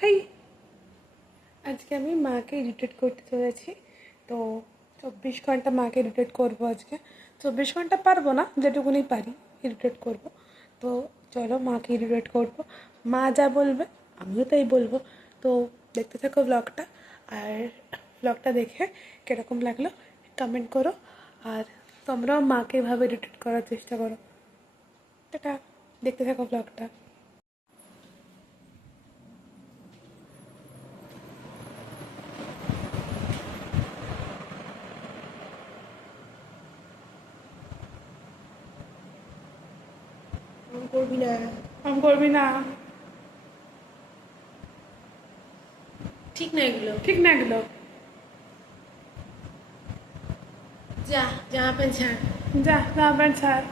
High, আজকে আমি মাকে ইরিটেট করতে চলেছি। তো 24 ঘন্টা মাকে ইরিটেট করবো আজকে। 24 ঘন্টা পারবো না, যেটুকুনি পারি ইরিটেট করব। তো চলো মাকে ইরিটেট করবো, মা যা বলবে আমিও তাই বলবো। তো দেখতে থাকো ব্লগটা, আর ব্লগটা দেখে কীরকম লাগলো কমেন্ট করো, আর তোমরাও মাকে এভাবে ইরিটেট করার চেষ্টা করো। টাটা, দেখতে থাকো ব্লগটা। করবি না, আমি করবি না, ঠিক না এগুলো। ঠিক না এগুলো। যা জামা প্যান্ট ছাড়। যা জামা প্যান্ট ছাড়।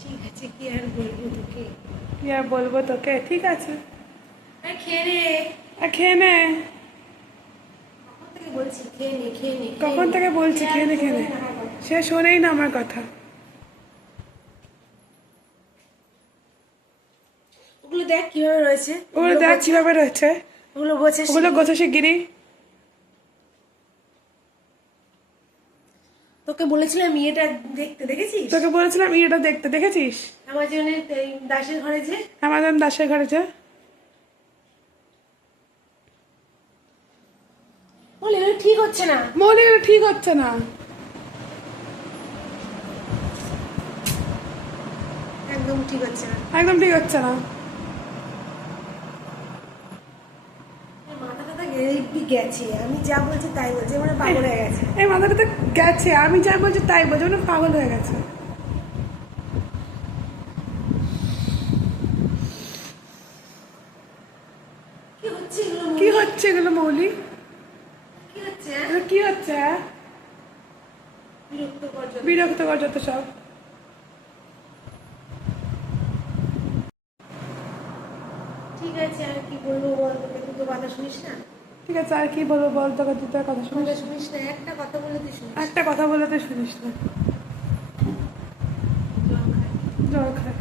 ঠিক আছে, কি আর বলবো তোকে। কি আর বলবো তোকে, ঠিক আছে। আর খেয়ে নে। আর খেয়ে নে। কখন থেকে বলছি খেয়ে নে, খেয়ে নে। কখন থেকে বলছি খেয়ে নে, খেয়ে নে। সে শোনেই না আমার কথা। ওগুলো দেখ কিভাবে রয়েছে, ওগুলো দেখ কিভাবে রয়েছে। ওগুলো গোছে। ওগুলো গোছা শিগগিরি। তোকে বলেছিলাম এটা দেখতে, দেখেছিস? তোকে বলেছিলাম এটা দেখতে, দেখেছিস? আমাজনের এই দাসের ঘরে যে আমাজন দাসের ঘরে যে বলে এগুলো ঠিক হচ্ছে না। মৌলি, এগুলো ঠিক হচ্ছে না। একদম ঠিক হচ্ছে না, একদম ঠিক হচ্ছে না। মাথাটা গেছে। আমি যা বলছি তাই বলছি, মানে পাগল হয়ে গেছে। এই মাথাটা তো গেছে, আমি যা বলছি তাই বলছি, মানে পাগল হয়ে গেছে। কি হচ্ছে এগুলো? কি হচ্ছে এগুলো মৌলি? কি হচ্ছে? এগুলো কি হচ্ছে? বিরক্তকর যত সব। ঠিক আছে, আর কি বলবো বল, তোকে তুই তো কথা শুনিস না। ঠিক আছে, আর কি বলবো বল, তোকে তুই তোর কথা শুনিস। শুনিস না, একটা কথা বলে তুই শুনিস। একটা কথা বলে তুই শুনিস না। জল খায়।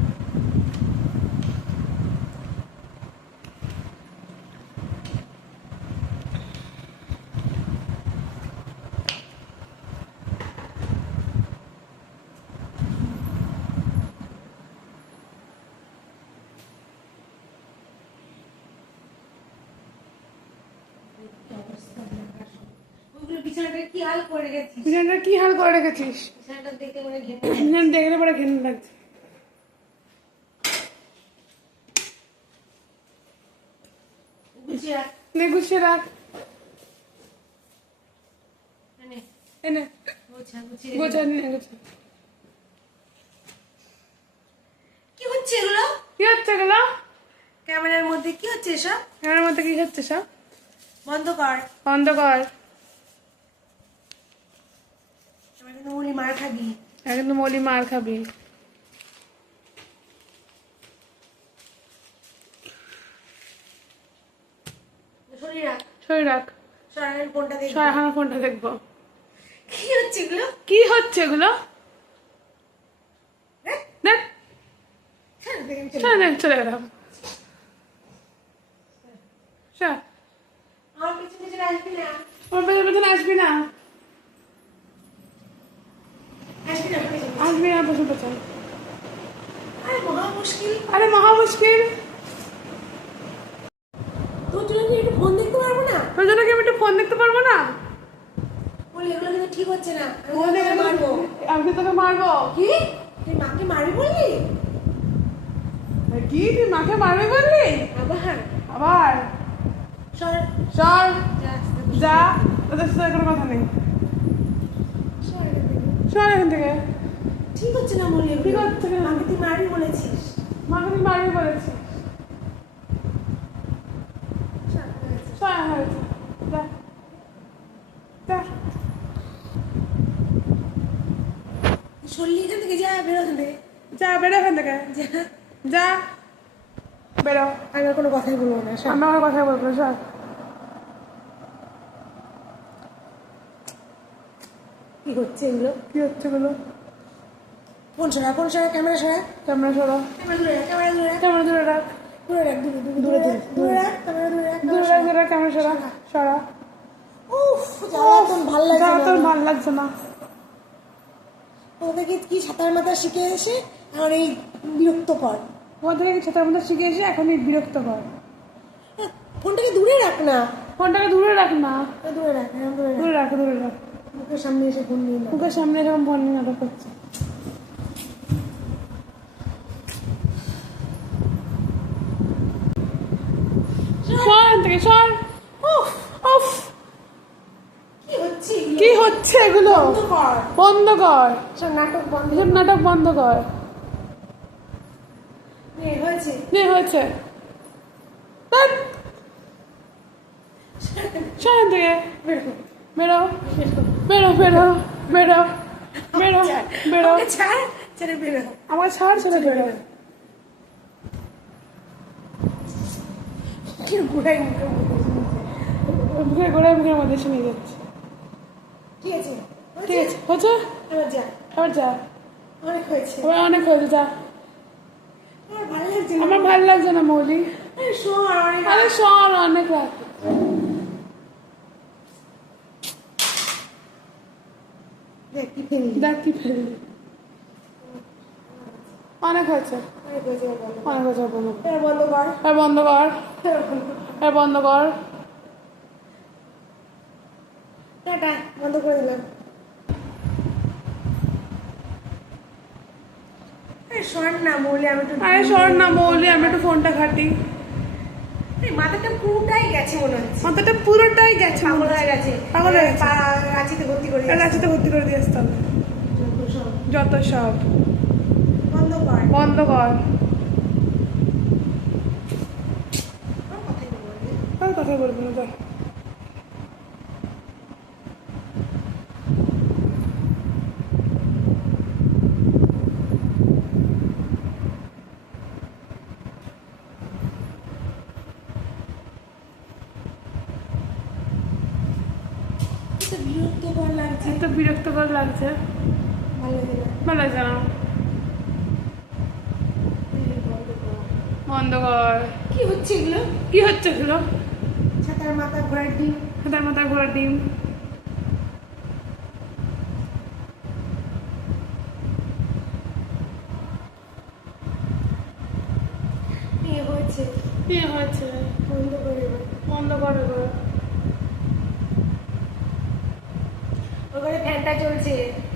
ওইগুলো বিছানাটা কি হাল করে গেছিস? বিছানাটা কি হাল করে রেখেছিস? বিছানাটা দেখে মনে ঘেমে বিছানা দেখলে পরে ঘেন্না লাগছে। গুছিয়ে রাখ। নে গুছিয়ে রাখ। নে, এনে গুছিয়ে গোছা রেখে দে। নিয়ে গোছা। কি হচ্ছে এগুলো? কি হচ্ছে এগুলো? ক্যামেরার মধ্যে কি হচ্ছে এসব? এর মধ্যে কি হচ্ছে সব? বন্ধ কর। বন্ধ কর। আমার কিন্তু উনি মার খাবি। এখন মলি মার খাবি। শরীর রাখ। শরীর রাখ। সরানোর ফোনটা দেখ। সরাহানা ফোনটা দেখবো। কি হচ্ছে এগুলো? কি হচ্ছে এগুলো? দেখ, দেখ, ছাড়, দেখে আমি চলে চলে যাবো। দেখ, চলে গেলাম। চল, আমার পিছনে পিছনে আসবি না। আমার পেছনে পেছনে আসবি না। আসবি না, please। আসবি না পেছন পেছন। আরে মহা মুশকিল। আরে মহা মুশকিল। তোর জন্য কি একটু ফোন দেখতে পারবো না? তোর জন্য কি আমি একটু ফোন দেখতে পারবো না? বলি এগুলো কিন্তু ঠিক হচ্ছে না। আমি বলে তোকে মারবো। আমি তোকে মারবো। কি? তুই মাকে মারবি বললি? কি তুই মাকে মারবি বললি? আবার আবার সর। চল, যা, আস্তে করে। যা, তোদের সাথে কোনো কথা নেই। সর এখান থেকে। চল এখান থেকে। ঠিক হচ্ছে না মলি, ঠিক হচ্ছে না। মাকে তুই মারবি বলেছিস। মাকে তুই মারবি বলেছিস। সর, হয়ে গেছে। চল হয়েছে, যা যা। তুই সরলি এখান থেকে, যা বেরো এখান থেকে। যা, বেরো এখান থেকে। যা। যা, বেরো। আমি আর কোনো কথাই বলবো না, সর। আমি আমার কথা বলবো না, চল। কি হচ্ছে এগুলো? কি হচ্ছে এগুলো? ফোন সরা, ক্যামেরা সরা, ক্যামেরা সরা, ক্যামেরা দূরে রাখ, ক্যামেরা দূরে রাখ, দূরে রাখ, দূরে রাখ, ক্যামেরা দূরে রাখ, দূরে রাখ, দূরে রাখ, ক্যামেরা সরা, সরা। উফ, জ্বালাতন ভাল লাগছে যা না। তোর ভালো লাগছে না। ওদেরকে কি ছাতার মাথা শিখে এসে এখন এই বিরক্ত কর। ওদেরকে ছোটার মধ্যে শিখে এসে এখন বিরক্ত কর। ফোনটাকে দূরে রাখ না, ফোনটাকে দূরে রাখ না, দূরে রাখ, হ্যাঁ, দূরে রাখ। দূরে রাখ, দূরে রাখ। মুখের সামনে এসে ফোন নিয়ে নাও। মুখের সামনে এরকম ফোন নিয়ে নাটক করছে। সর এখান থেকে, সর। উফ, উফ, কি হচ্ছে এগুলো? কি হচ্ছে এগুলো? বন্ধ কর, বন্ধ কর, সব নাটক বন্ধ এসব নাটক বন্ধ কর। নে, হয়েছে। নে, হয়েছে। ধ্যাৎ, সর এখান থেকে। বের কর, বেরো, বের কর। বেরো, বেরো, বেরো, বেরো, বেরো। আমাকে ছাড়, ছেড়ে বের হ। আমার ছাড়, ছেড়ে বেরো। কি ঘুরাই মুখে মুখে গোড়ায় মুখের মধ্যে এসে নিয়ে যাচ্ছে। ঠিক আছে, ঠিক আছে, হচ্ছে? এবার যা, আবার যা। অনেক হয়েছে। আবার অনেক হয়েছে, যা। আমার ভালো লাগছে না। আমার ভালো লাগছে না মৌলি। আরে শোন, অনেক আরে শোন, অনেক রাত। দেখ কি ফেললি। দেখ কি ফেললি। অনেক হয়েছে, অনেক হয়েছে, এবার বন্ধ কর। অনেক হয়েছে, আর বন্ধ কর। এবার বন্ধ কর, আর বন্ধ কর, এবার বন্ধ কর। আর বন্ধ কর। টাটা, বন্ধ করে দিলাম। আরে শোন না মৌলি, আমি তো আরে সর না মৌলি, আমি একটু ফোনটা ঘাটি। মাথাটা পুরোটাই গেছে মনে হচ্ছে, মাথাটা পুরোটাই গেছে। পাগল হয়ে গেছে। পাগল হয়ে গেছে। রাঁচিতে ভর্তি করে আর রাঁচিতে ভর্তি করে দিয়ে আসতে হবে। যত সব বন্ধ কর। বন্ধ কর। আমার কথাই বলবি। আর কথা বলবো না, যা। এত বিরক্তকর লাগছে, এত বিরক্তকর লাগছে। ভালো লাগে না। ভালো লাগছে না। বন্ধ কর। বন্ধ কর। কি হচ্ছে এগুলো? কি হচ্ছে এগুলো? ছাতার মাথা ঘোরার ডিম। হাতের মাথায় ঘোড়ার ডিম। নিয়ে হয়েছে, কি হয়েছে? বন্ধ করে এবার। বন্ধ কর এবার। ওখানে ফ্যানটা চলছে।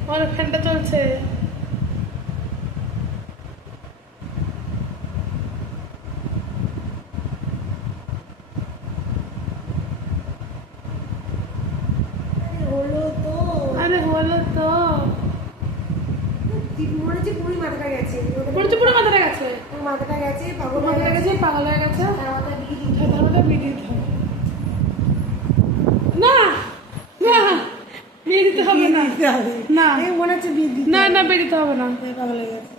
আমার ফ্যানটা চলছে। আরে হলো তো। আরে হলো তো। মনে হচ্ছে পুরোই মাথাটা গেছে। পড়েছে, পুরো মাথাটা গেছে। মাথাটা গেছে, পাগল পুরো হয়ে মাথাটা গেছে। গেছে, পাগল হয়ে গেছে। তার মাথা দিয়ে দিতে হবে। হাতের মাথায় বিয়ে দিতে হবে। না, না, বিয়ে দিতে হবে না। দিতে হবে। না। এই মনে হচ্ছে বিয়ে দিতে না, হবে। না, বিয়ে দিতে হবে না। পাগল হয়ে গেছে।